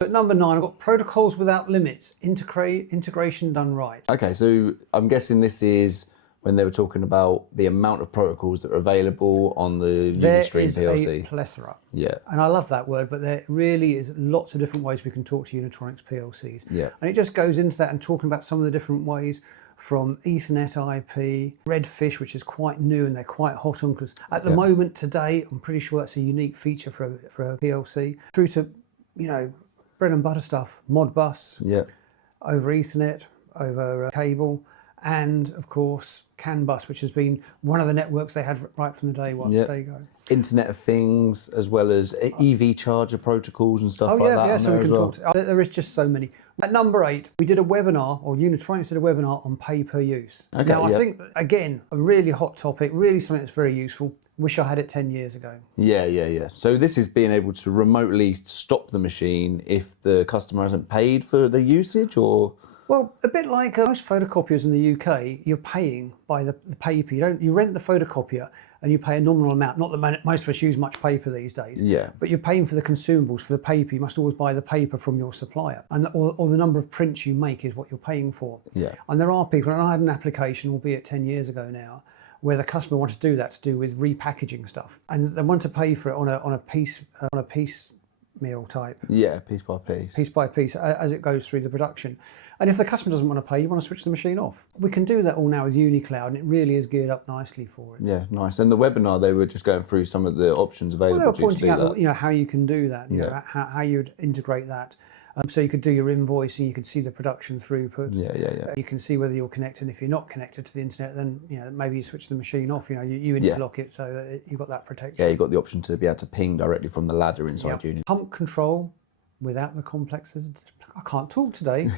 But number 9, I've got protocols without limits, integration done right. Okay, so I'm guessing this is when they were talking about the amount of protocols that are available on the UniStream PLC. There is a plethora. Yeah. And I love that word, but there really is lots of different ways we can talk to Unitronics PLCs. Yeah. And it just goes into that and talking about some of the different ways, from Ethernet IP, Redfish, which is quite new and they're quite hot on, because at the moment today, I'm pretty sure that's a unique feature for a PLC, through to, you know, bread and butter stuff, Modbus, over Ethernet, over cable, and of course CANbus, which has been one of the networks they had right from the day one. There you go. Internet of Things, as well as EV charger protocols and stuff like that. Yeah, so we can talk. There is just so many. At number 8, we did a webinar, or Unitronics did a webinar on pay-per-use. Okay, now, I think, again, a really hot topic, really something that's very useful. Wish I had it 10 years ago. Yeah. So this is being able to remotely stop the machine if the customer hasn't paid for the usage, or? Well, a bit like most photocopiers in the UK, you're paying by the paper. You rent the photocopier and you pay a nominal amount. Not that most of us use much paper these days. Yeah. But you're paying for the consumables, for the paper. You must always buy the paper from your supplier, and or the number of prints you make is what you're paying for. Yeah. And there are people, and I had an application, albeit 10 years ago now, where the customer wanted to do that, to do with repackaging stuff, and they want to pay for it on a piece meal type. Yeah, piece by piece, as it goes through the production. And if the customer doesn't want to pay, you want to switch the machine off. We can do that all now with UniCloud, and it really is geared up nicely for it. Yeah, nice. And the webinar, they were just going through some of the options available. Well, they were pointing out, you know, how you can do that, you know, how you'd integrate that. So you could do your invoicing, you could see the production throughput. Yeah. You can see whether you're connected. If you're not connected to the internet, then, you know, maybe you switch the machine off. You know, you interlock it so that you've got that protection. Yeah, you've got the option to be able to ping directly from the ladder inside Uni. Pump control without the complexes. I can't talk today.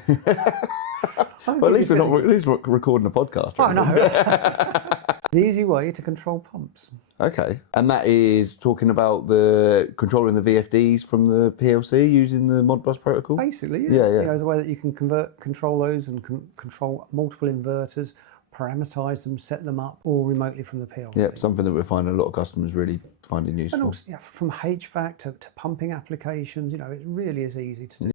Well, at least we're recording a podcast. Right? I know. The easy way to control pumps. Okay, and that is talking about the controlling the VFDs from the PLC using the Modbus protocol? Basically, yes. You know, the way that you can control those and control multiple inverters, parameterize them, set them up, all remotely from the PLC. Yep, something that we're finding a lot of customers really finding useful. And also, from HVAC to pumping applications, you know, it really is easy to do.